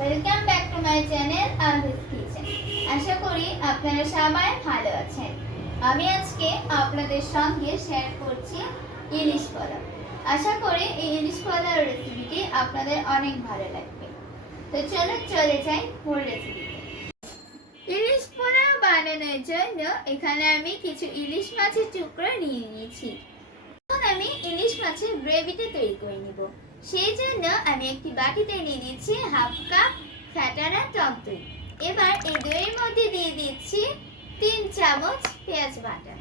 Welcome back to my channel Alvis kitchen. আশা করি আপনারা সবাই ভালো আছেন। আমি আজকে আপনাদের সঙ্গে শেয়ার করছি ইলিশ পোলাও। আশা করি এই ইলিশ পোলাও রেসিপিটি আপনাদের অনেক ভালো লাগবে। তো চলুন চলে যাই মূল রেসিপিতে। ইলিশ পোলাও বানানোর জন্য এখানে আমি কিছু ইলিশ মাছের টুকরো নিয়ে নিয়েছি। এখন আমি ইলিশ মাছের গ্রেভিটা তৈরি করে নিব। সেই জন্য আমি একটি বাটিতে নিয়ে নিচ্ছি হাফ কাপ ফ্যাটানো টক দই। এবার এই দইয়ের মধ্যে দিয়ে দিচ্ছি 3 চামচ পেঁয়াজ বাটা।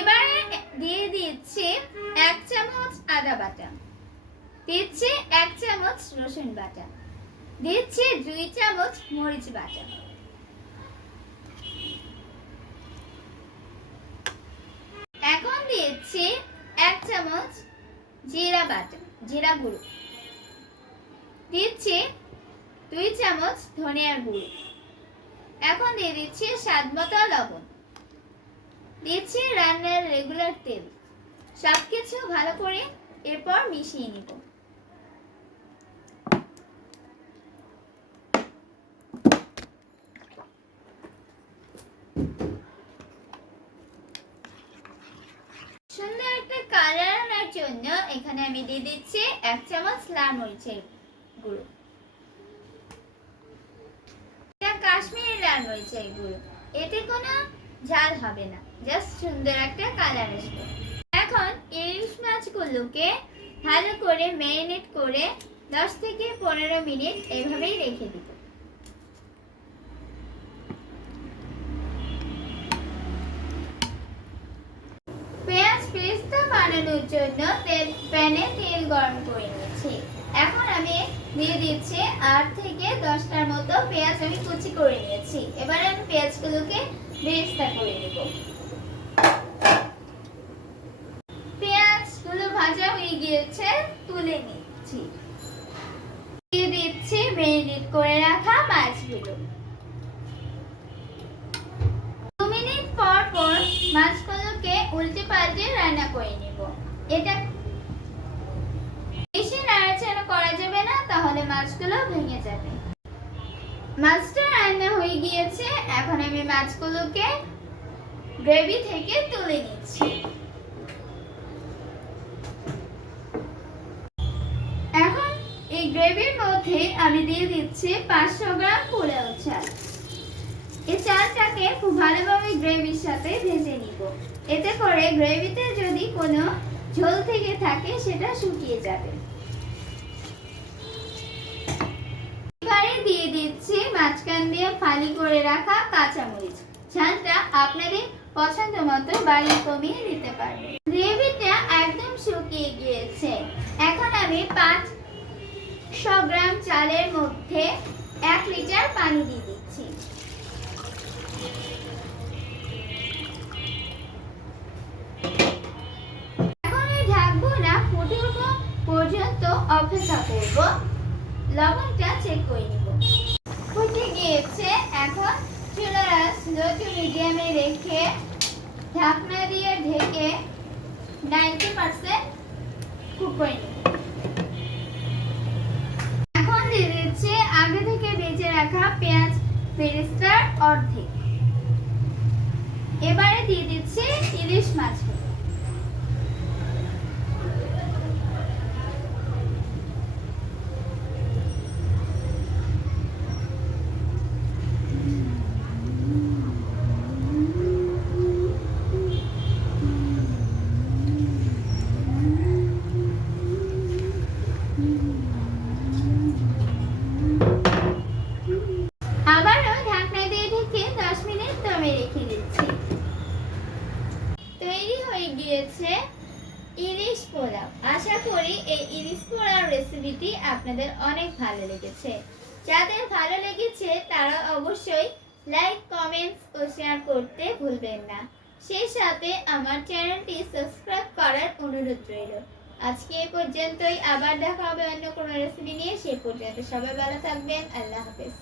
এবার দিয়ে দিচ্ছি 1 চামচ আদা বাটা, দিচ্ছি 1 চামচ রসুন বাটা, দিচ্ছি 2 চামচ মরিচ বাটা। এখন দিচ্ছি 1 চামচ জিরা বাটা, জিরা গুঁড়ো, দিচ্ছি 2 চামচ ধনিয়ার গুঁড়ো। এখন দিয়ে দিচ্ছি স্বাদমতো লবণ, দিচ্ছি রান্নার রেগুলার তেল। সবকিছু ভালো করে এরপর মিশিয়ে নিব। সুন্দর একটা কালার আনার জন্য এখানে আমি দিয়ে দিচ্ছি 1 চামচ লাল মরিচের গুঁড়ো। এটা কাশ্মীরি লাল মরিচের গুঁড়ো, এতে কোনো ঝাল হবে না, জাস্ট সুন্দর একটা কালার আসবে। এখন ইলিশ মাছগুলোকে ভালো করে ম্যারিনেট করে 10 থেকে 15 মিনিট এভাবেই রেখে দিব। পেঁয়াজ পেস্তা বানানোর জন্য প্যানে তেল গরম করে নিয়েছি। এখন আমি দিয়ে দিচ্ছি 8 থেকে 10টার মতো পেঁয়াজ আমি কুচি করে নিয়েছি। এবার আমি পেঁয়াজগুলোকে বেরেস্তা করে নেব। পেঁয়াজগুলো ভাজা হয়ে গিয়েছে, তুলে নিচ্ছি। দিয়ে দিচ্ছি ম্যারিনেট করে রাখা মাছগুলো। 2 মিনিট পর পর মাছগুলোকে উল্টে পাল্টে রান্না করে নেব। এটা বেশি নাড়াচাড়া করা যাবে না, তাহলে মাছগুলো ভেঙে যাবে। মাছটা রান্না হয়ে গিয়েছে, এখন আমি মাছগুলোকে গ্রেভি থেকে তুলে নিচ্ছি। এখন এই গ্রেভির মধ্যে আমি দিয়ে দিচ্ছি 500 গ্রাম পোলাও চাল। এই চালটাকে খুব ভালোভাবে গ্রেভির সাথে ভেজে নিব। এতে করে গ্রেভিতে যদি কোনো ঝোল থেকে থাকে সেটা শুকিয়ে যাবে। এবারে দিয়ে দিচ্ছি মাঝখান দিয়ে ফালি করে রাখা কাঁচামরিচ। ঝালটা আপনাদের পছন্দ মতো বাড়িয়ে কমিয়ে দিতে পারবেন। গ্রেভিটা একদম শুকিয়ে গিয়েছে। এখন আমি 500 গ্রাম চালের মধ্যে 1 লিটার পানি দিয়ে দিচ্ছি। এখন আমি ঢাকবো না, ফুটে ওঠা পর্যন্ত অপেক্ষা করব। লবণটা চেক করে নিব। ফুটে গিয়েছে, এখন চুলার আঁচ লো টু মিডিয়ামে রেখে ঢাকনা দিয়ে ঢেকে 90% কুক করে নিব। এখন দিয়ে দিচ্ছি আগে থেকে ভেজে রাখা পেঁয়াজ বেরেস্তার অর্ধেক। এবারে দিয়ে দিচ্ছি ইলিশ মাছগুলো। আবারও ঢাকনা দিয়ে ঢেকে 10 মিনিট দমে রেখে দিচ্ছি। তৈরি হয়ে গিয়েছে ইলিশ পোলাও। আশা করি এই ইলিশ পোলাও রেসিপিটি আপনাদের অনেক ভালো লেগেছে। যাদের ভালো লেগেছে তারা অবশ্যই লাইক, কমেন্টস ও শেয়ার করতে ভুলবেন না। সেই সাথে আমার চ্যানেলটি সাবস্ক্রাইব করার অনুরোধ রইল। আজকে এই পর্যন্তই, আবার দেখা হবে অন্য কোনো রেসিপি নিয়ে। সেই পর্যন্ত সবাই ভালো থাকবেন। আল্লাহ হাফেজ।